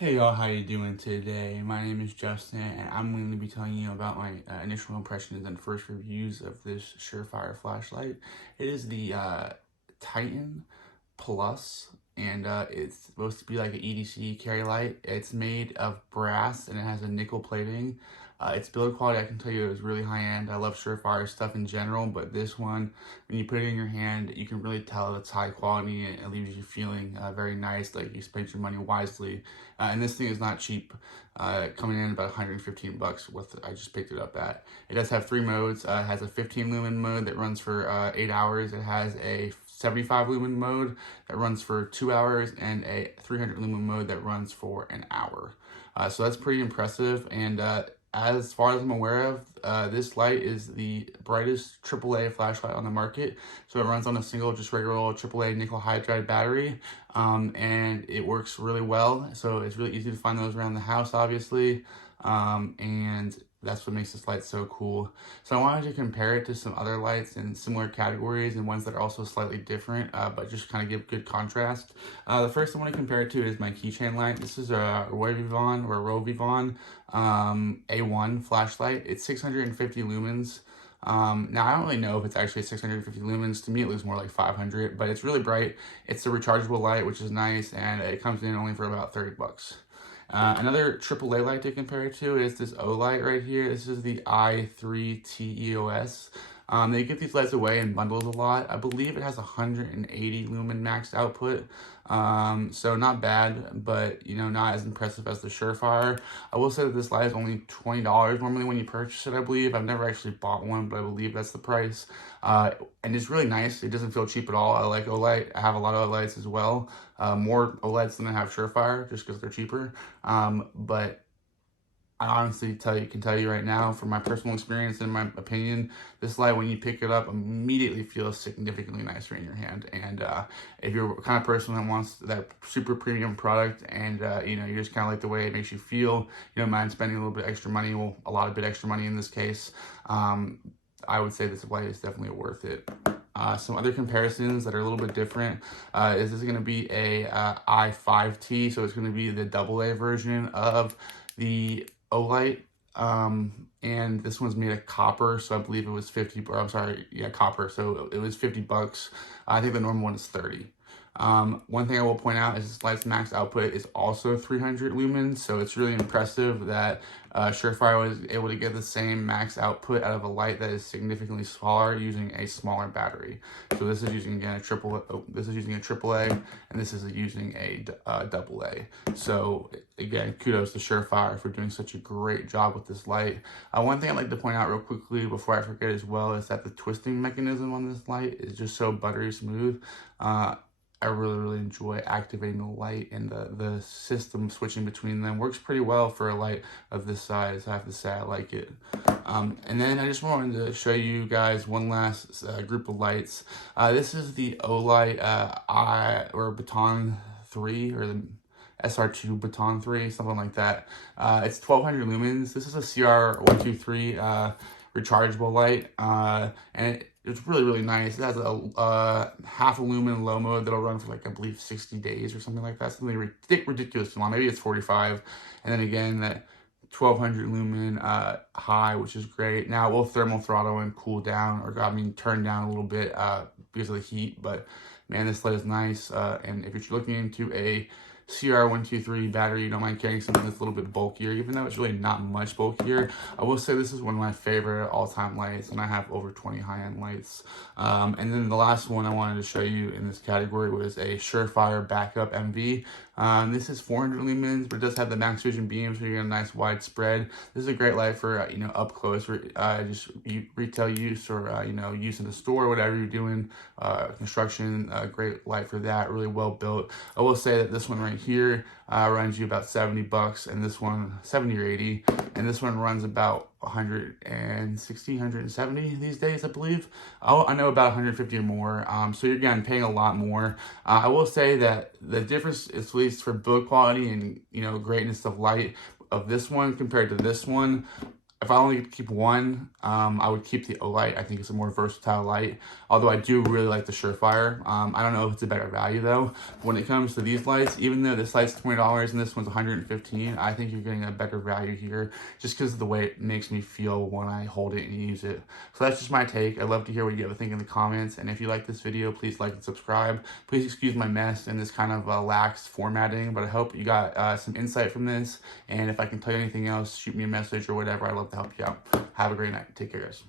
Hey y'all, how you doing today? My name is Justin, and I'm going to be telling you about my initial impressions and first reviews of this Surefire flashlight. It is the Titan Plus, and it's supposed to be like an EDC carry light. It's made of brass, and it has a nickel plating. Its build quality, I can tell you, is really high end. I love Surefire stuff in general, but this one, when you put it in your hand, you can really tell it's high quality, and it leaves you feeling very nice, like you spent your money wisely. And this thing is not cheap, coming in about 115 bucks. I just picked it up at. It does have three modes. It has a 15 lumen mode that runs for 8 hours. It has a 75 lumen mode that runs for 2 hours, and a 300 lumen mode that runs for an hour. So that's pretty impressive. And as far as I'm aware of, this light is the brightest AAA flashlight on the market. So it runs on a single, just regular old AAA nickel hydride battery, and it works really well. So it's really easy to find those around the house, obviously, and that's what makes this light so cool. So I wanted to compare it to some other lights in similar categories and ones that are also slightly different, but just kind of give good contrast. The first I want to compare it to is my keychain light. This is a Rovivon A1 flashlight. It's 650 lumens. Now I don't really know if it's actually 650 lumens. To me, it looks more like 500, but it's really bright. It's a rechargeable light, which is nice, and it comes in only for about 30 bucks. Another AAA light to compare it to is this O light right here. This is the i3TEOS. They give these lights away in bundles a lot. I believe it has 180 lumen max output. So not bad, but not as impressive as the Surefire. I will say that this light is only $20 normally when you purchase it, I believe. I've never actually bought one, but I believe that's the price. And it's really nice. It doesn't feel cheap at all. I like OLED. I have a lot of OLEDs as well. More OLEDs than I have Surefire, just because they're cheaper. But I honestly can tell you right now, from my personal experience and my opinion, this light, when you pick it up, immediately feels significantly nicer in your hand. And if you're the kind of person that wants that super premium product, and you just kind of like the way it makes you feel, you don't mind spending a little bit extra money, well, a lot of bit extra money in this case, I would say this light is definitely worth it. Some other comparisons that are a little bit different is this is going to be a i5T, so it's going to be the AA version of the Olight, and this one's made of copper, so I believe it was 50, or I'm sorry, yeah, copper, so it was 50 bucks. I think the normal one is 30. One thing I will point out is this light's max output is also 300 lumens, so it's really impressive that Surefire was able to get the same max output out of a light that is significantly smaller using a smaller battery. So this is using again this is using a AAA, and this is using a AA. So again, kudos to Surefire for doing such a great job with this light. One thing I'd like to point out real quickly before I forget as well is that the twisting mechanism on this light is just so buttery smooth. I really enjoy activating the light, and the system switching between them works pretty well for a light of this size. I have to say I like it. And then I just wanted to show you guys one last group of lights. This is the Olight Baton 3, or the SR2 Baton 3, something like that. It's 1200 lumens. This is a CR123 rechargeable light, and it's really nice. It has a half a lumen low mode that'll run for, like, I believe 60 days or something like that. Something ridiculously long. Maybe it's 45. And then again, that 1200 lumen high, which is great. Now it will thermal throttle and cool down, or turn down a little bit because of the heat. But man, this light is nice. And if you're looking into a CR123 battery, you don't mind carrying something that's a little bit bulkier, even though it's really not much bulkier. I will say this is one of my favorite all-time lights, and I have over 20 high-end lights. And then the last one I wanted to show you in this category was a Surefire Backup MV. This is 400 lumens, but it does have the max vision beam, so you get a nice wide spread. This is a great light for up close, just retail use, or use in the store, whatever you're doing, construction. Great light for that. Really well built. I will say that this one right here runs you about 70 bucks, and this one 70 or 80, and this one runs about 160, 170 these days, I believe. I know about 150 or more. So you're again paying a lot more. I will say that the difference, at least for build quality and greatness of light of this one compared to this one, if I only get to keep one, I would keep the Olight. I think it's a more versatile light, although I do really like the Surefire. I don't know if it's a better value though. When it comes to these lights, even though this light's $20 and this one's $115, I think you're getting a better value here just because of the way it makes me feel when I hold it and use it. So that's just my take. I'd love to hear what you have to think in the comments, and if you like this video, please like and subscribe. Please excuse my mess and this kind of lax formatting, but I hope you got some insight from this, and if I can tell you anything else, shoot me a message or whatever. I'd love to help you out. Have a great night. Take care, guys.